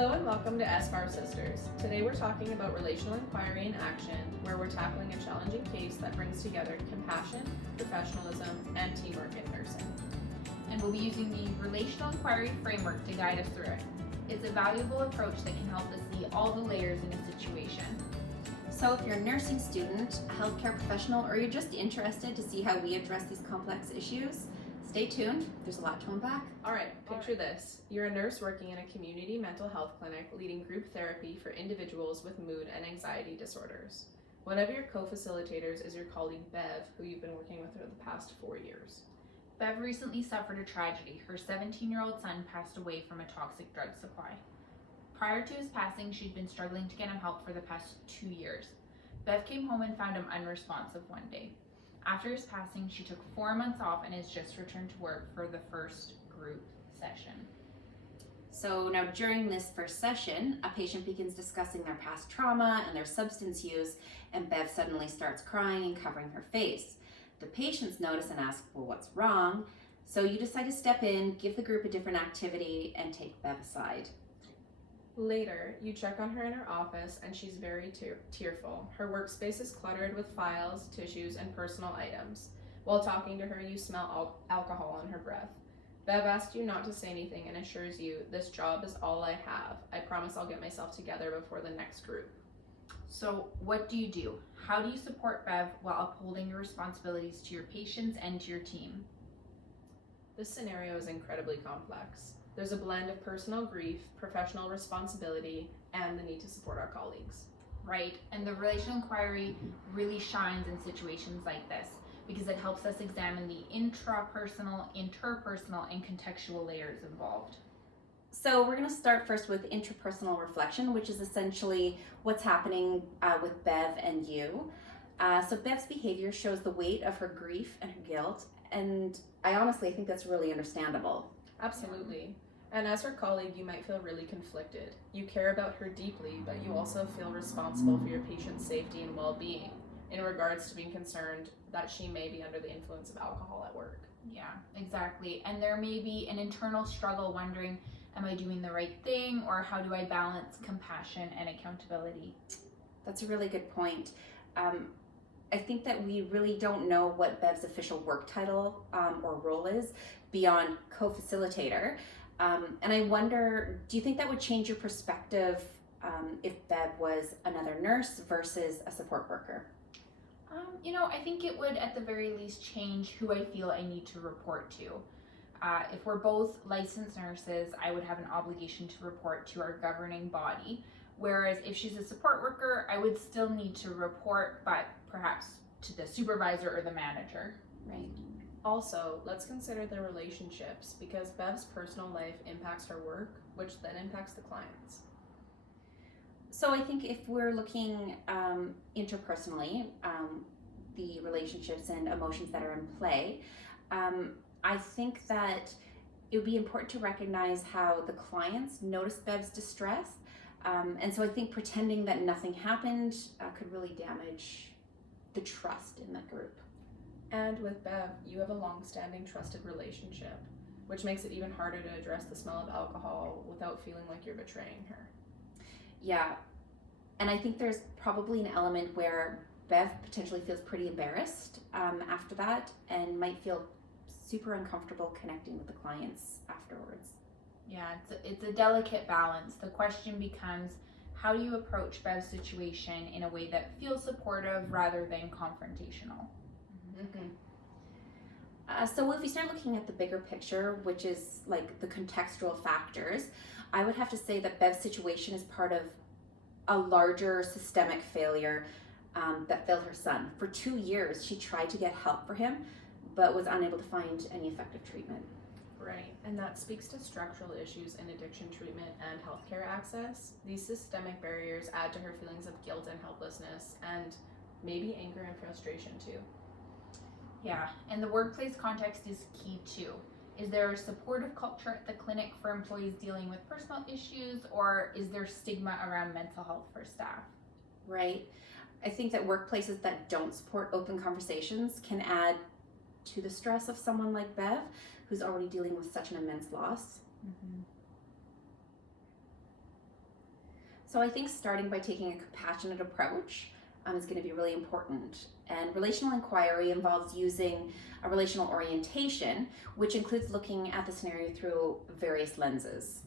Hello and welcome to SFAR Sisters. Today we're talking about relational inquiry in action, where we're tackling a challenging case that brings together compassion, professionalism, and teamwork in nursing. And we'll be using the relational inquiry framework to guide us through it. It's a valuable approach that can help us see all the layers in a situation. So if you're a nursing student, a healthcare professional, or you're just interested to see how we address these complex issues, stay tuned. There's a lot to unpack. All right, picture this. You're a nurse working in a community mental health clinic leading group therapy for individuals with mood and anxiety disorders. One of your co-facilitators is your colleague Bev, who you've been working with for the past 4 years. Bev recently suffered a tragedy. Her 17-year-old son passed away from a toxic drug supply. Prior to his passing, she'd been struggling to get him help for the past 2 years. Bev came home and found him unresponsive one day. After his passing, she took 4 months off and has just returned to work for the first group session. So now during this first session, a patient begins discussing their past trauma and their substance use, and Bev suddenly starts crying and covering her face. The patients notice and ask, well, what's wrong? So you decide to step in, give the group a different activity, and take Bev aside. Later, you check on her in her office and she's very tearful. Her workspace is cluttered with files, tissues, and personal items. While talking to her, you smell alcohol on her breath. Bev asks you not to say anything and assures you, this job is all I have. I promise I'll get myself together before the next group. So what do? How do you support Bev while upholding your responsibilities to your patients and to your team? This scenario is incredibly complex. There's a blend of personal grief, professional responsibility, and the need to support our colleagues. Right, and the relational inquiry really shines in situations like this because it helps us examine the intrapersonal, interpersonal, and contextual layers involved. So we're going to start first with interpersonal reflection, which is essentially what's happening with Bev and you. So Bev's behavior shows the weight of her grief and her guilt, and I honestly think that's really understandable. Absolutely. And as her colleague, you might feel really conflicted. You care about her deeply, but you also feel responsible for your patient's safety and well-being in regards to being concerned that she may be under the influence of alcohol at work. Yeah, exactly. And there may be an internal struggle wondering, am I doing the right thing, or how do I balance compassion and accountability? That's a really good point. I think that we really don't know what Bev's official work title or role is beyond co-facilitator. And I wonder, do you think that would change your perspective if Bev was another nurse versus a support worker? I think it would at the very least change who I feel I need to report to. If we're both licensed nurses, I would have an obligation to report to our governing body. Whereas if she's a support worker, I would still need to report, but perhaps to the supervisor or the manager. Right. Also, let's consider the relationships because Bev's personal life impacts her work, which then impacts the clients. So I think if we're looking interpersonally, the relationships and emotions that are in play, I think that it would be important to recognize how the clients notice Bev's distress. And so I think pretending that nothing happened could really damage the trust in the group. And with Bev, you have a long-standing trusted relationship, which makes it even harder to address the smell of alcohol without feeling like you're betraying her. Yeah, and I think there's probably an element where Bev potentially feels pretty embarrassed after that and might feel super uncomfortable connecting with the clients afterwards. Yeah, it's a delicate balance. The question becomes, how do you approach Bev's situation in a way that feels supportive rather than confrontational? So if we start looking at the bigger picture, which is like the contextual factors, I would have to say that Bev's situation is part of a larger systemic failure that failed her son. For 2 years, she tried to get help for him, but was unable to find any effective treatment. Right, and that speaks to structural issues in addiction treatment and healthcare access. These systemic barriers add to her feelings of guilt and helplessness, and maybe anger and frustration too. Yeah, and the workplace context is key too. Is there a supportive culture at the clinic for employees dealing with personal issues, or is there stigma around mental health for staff? Right. I think that workplaces that don't support open conversations can add to the stress of someone like Bev, who's already dealing with such an immense loss. Mm-hmm. So I think starting by taking a compassionate approach is going to be really important. And relational inquiry involves using a relational orientation, which includes looking at the scenario through various lenses.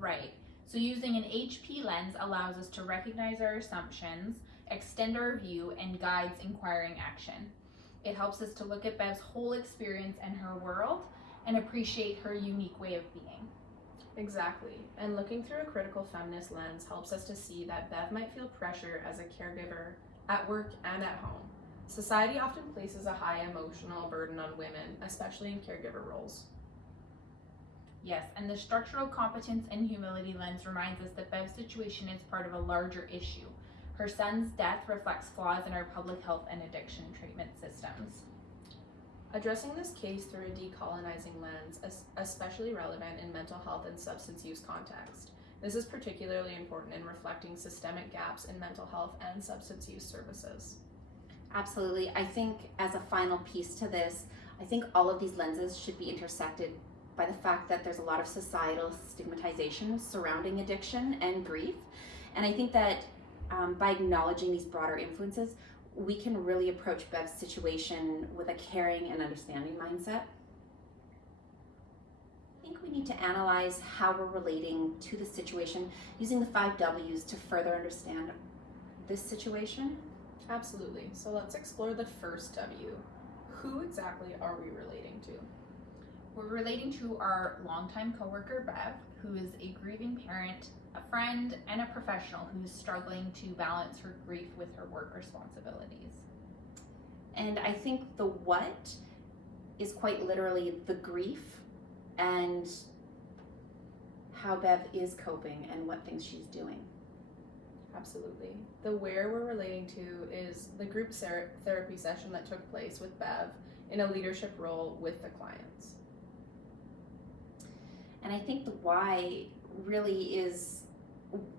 Right. So using an HP lens allows us to recognize our assumptions, extend our view, and guides inquiring action. It helps us to look at Bev's whole experience and her world and appreciate her unique way of being. Exactly. And looking through a critical feminist lens helps us to see that Bev might feel pressure as a caregiver at work and at home. Society often places a high emotional burden on women, especially in caregiver roles. Yes, and the structural competence and humility lens reminds us that Bev's situation is part of a larger issue. Her son's death reflects flaws in our public health and addiction treatment systems. Addressing this case through a decolonizing lens is especially relevant in mental health and substance use context. This is particularly important in reflecting systemic gaps in mental health and substance use services. Absolutely. I think as a final piece to this, I think all of these lenses should be intersected by the fact that there's a lot of societal stigmatization surrounding addiction and grief. And I think that by acknowledging these broader influences, we can really approach Bev's situation with a caring and understanding mindset. I think we need to analyze how we're relating to the situation using the 5 W's to further understand this situation. Absolutely. So let's explore the first W. Who exactly are we relating to? We're relating to our longtime coworker Bev, who is a grieving parent, a friend, and a professional who's struggling to balance her grief with her work responsibilities. And I think the what is quite literally the grief and how Bev is coping and what things she's doing. Absolutely. The where we're relating to is the group therapy session that took place with Bev in a leadership role with the clients. And I think the why really is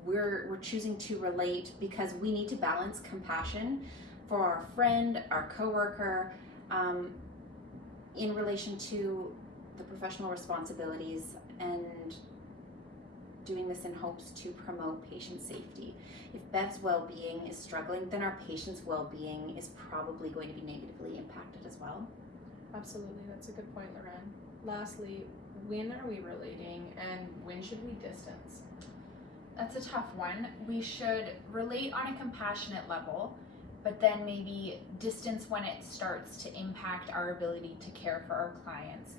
we're choosing to relate because we need to balance compassion for our friend, our coworker, in relation to the professional responsibilities and doing this in hopes to promote patient safety. If Bev's well-being is struggling, then our patient's well-being is probably going to be negatively impacted as well. Absolutely, that's a good point, Loren. Lastly, when are we relating and when should we distance? That's a tough one. We should relate on a compassionate level, but then maybe distance when it starts to impact our ability to care for our clients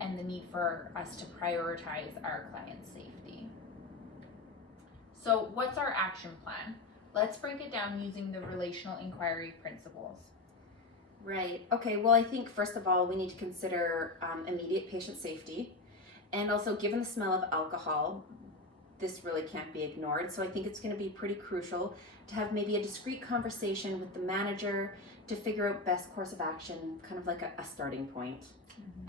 and the need for us to prioritize our clients' safety. So what's our action plan? Let's break it down using the relational inquiry principles. Right. Okay, well, I think first of all, we need to consider immediate patient safety. And also, given the smell of alcohol, this really can't be ignored. So I think it's going to be pretty crucial to have maybe a discreet conversation with the manager to figure out best course of action, kind of like a starting point.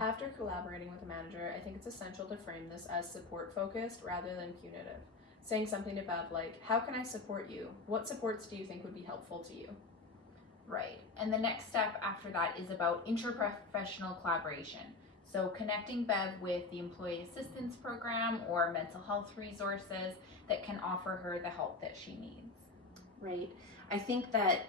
After collaborating with a manager, I think it's essential to frame this as support focused rather than punitive. Saying something to Bev like, how can I support you? What supports do you think would be helpful to you? Right. And the next step after that is about interprofessional collaboration. So connecting Bev with the Employee Assistance Program or mental health resources that can offer her the help that she needs. Right. I think that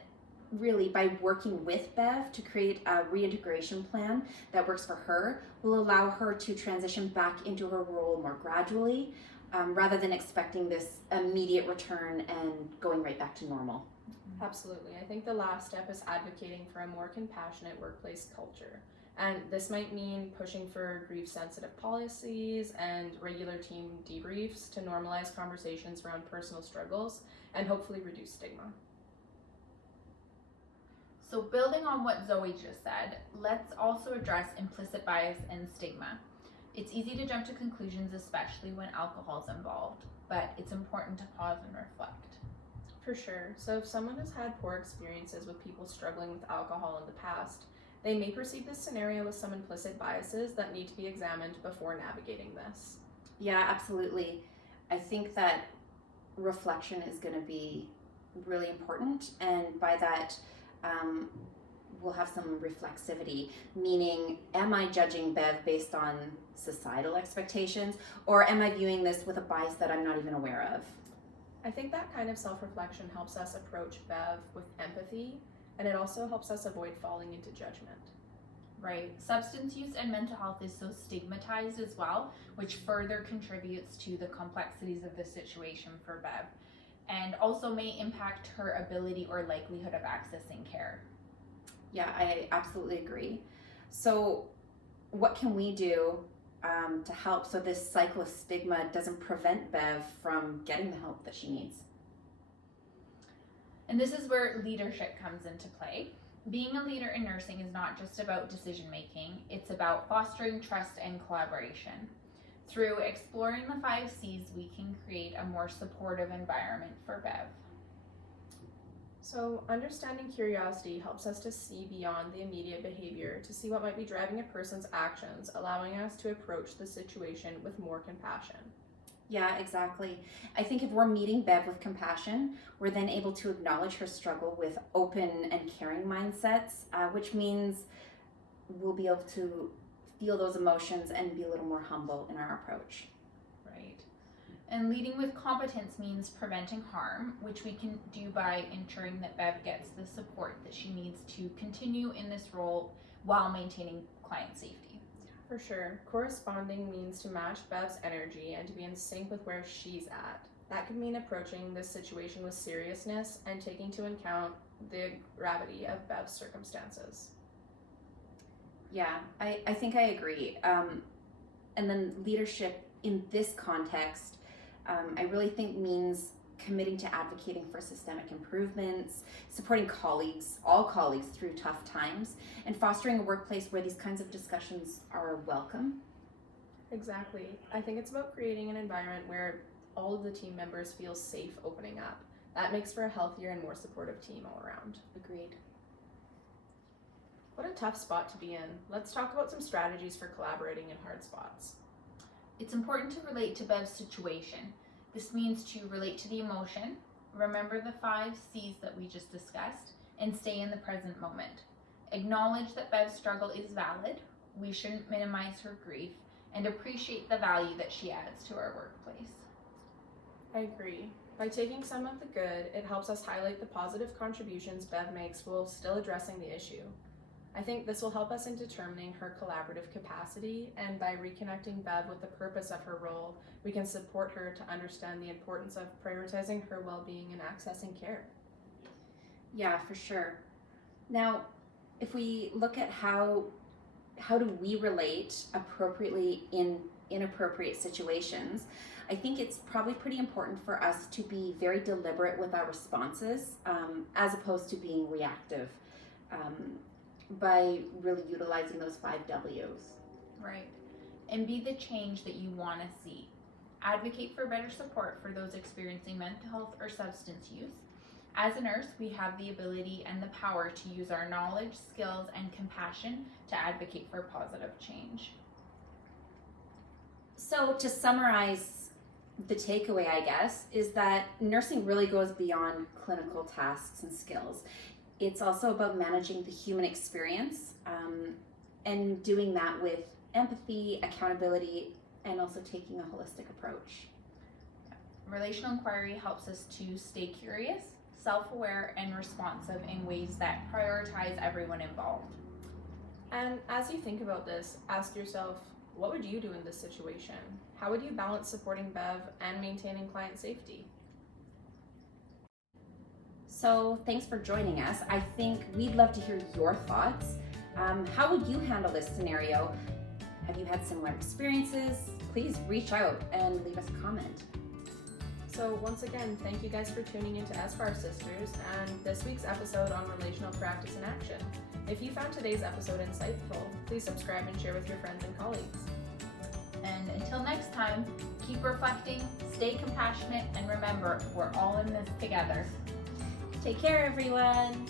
really by working with Bev to create a reintegration plan that works for her will allow her to transition back into her role more gradually rather than expecting this immediate return and going right back to normal. Absolutely. I think the last step is advocating for a more compassionate workplace culture. And this might mean pushing for grief-sensitive policies and regular team debriefs to normalize conversations around personal struggles and hopefully reduce stigma. So building on what Zoe just said, let's also address implicit bias and stigma. It's easy to jump to conclusions, especially when alcohol is involved, but it's important to pause and reflect. For sure. So if someone has had poor experiences with people struggling with alcohol in the past, they may perceive this scenario with some implicit biases that need to be examined before navigating this. Yeah, absolutely. I think that reflection is going to be really important, and by that, we'll have some reflexivity, meaning, am I judging Bev based on societal expectations, or am I viewing this with a bias that I'm not even aware of? I think that kind of self-reflection helps us approach Bev with empathy, and it also helps us avoid falling into judgment. Right. Substance use and mental health is so stigmatized as well, which further contributes to the complexities of the situation for Bev, and also may impact her ability or likelihood of accessing care. Yeah, I absolutely agree. So, what can we do to help so this cycle of stigma doesn't prevent Bev from getting the help that she needs? And this is where leadership comes into play. Being a leader in nursing is not just about decision making, it's about fostering trust and collaboration. Through exploring the 5 C's, we can create a more supportive environment for Bev. So, understanding curiosity helps us to see beyond the immediate behavior to see what might be driving a person's actions, allowing us to approach the situation with more compassion. Yeah, exactly. I think if we're meeting Bev with compassion, we're then able to acknowledge her struggle with open and caring mindsets, which means we'll be able to feel those emotions and be a little more humble in our approach. Right. And leading with competence means preventing harm, which we can do by ensuring that Bev gets the support that she needs to continue in this role while maintaining client safety. For sure. Corresponding means to match Bev's energy and to be in sync with where she's at. That could mean approaching this situation with seriousness and taking into account the gravity of Bev's circumstances. Yeah, I think I agree. And then leadership in this context, I really think means committing to advocating for systemic improvements, supporting colleagues, all colleagues through tough times, and fostering a workplace where these kinds of discussions are welcome. Exactly. I think it's about creating an environment where all of the team members feel safe opening up. That makes for a healthier and more supportive team all around. Agreed. What a tough spot to be in. Let's talk about some strategies for collaborating in hard spots. It's important to relate to Bev's situation. This means to relate to the emotion, remember the 5 C's that we just discussed, and stay in the present moment. Acknowledge that Bev's struggle is valid, we shouldn't minimize her grief, and appreciate the value that she adds to our workplace. I agree. By taking some of the good, it helps us highlight the positive contributions Bev makes while still addressing the issue. I think this will help us in determining her collaborative capacity, and by reconnecting Bev with the purpose of her role, we can support her to understand the importance of prioritizing her well-being and accessing care. Yeah, for sure. Now, if we look at how do we relate appropriately in inappropriate situations, I think it's probably pretty important for us to be very deliberate with our responses, as opposed to being reactive, by really utilizing those 5 W's. Right. And be the change that you want to see. Advocate for better support for those experiencing mental health or substance use. As a nurse, we have the ability and the power to use our knowledge, skills, and compassion to advocate for positive change. So to summarize, the takeaway, I guess, is that nursing really goes beyond clinical tasks and skills. It's also about managing the human experience, and doing that with empathy, accountability, and also taking a holistic approach. Relational inquiry helps us to stay curious, self-aware, and responsive in ways that prioritize everyone involved. And as you think about this, ask yourself, what would you do in this situation? How would you balance supporting Bev and maintaining client safety? So thanks for joining us. I think we'd love to hear your thoughts. How would you handle this scenario? Have you had similar experiences? Please reach out and leave us a comment. So once again, thank you guys for tuning into SBAR Sisters and this week's episode on relational practice in action. If you found today's episode insightful, please subscribe and share with your friends and colleagues. And until next time, keep reflecting, stay compassionate, and remember, we're all in this together. Take care, everyone.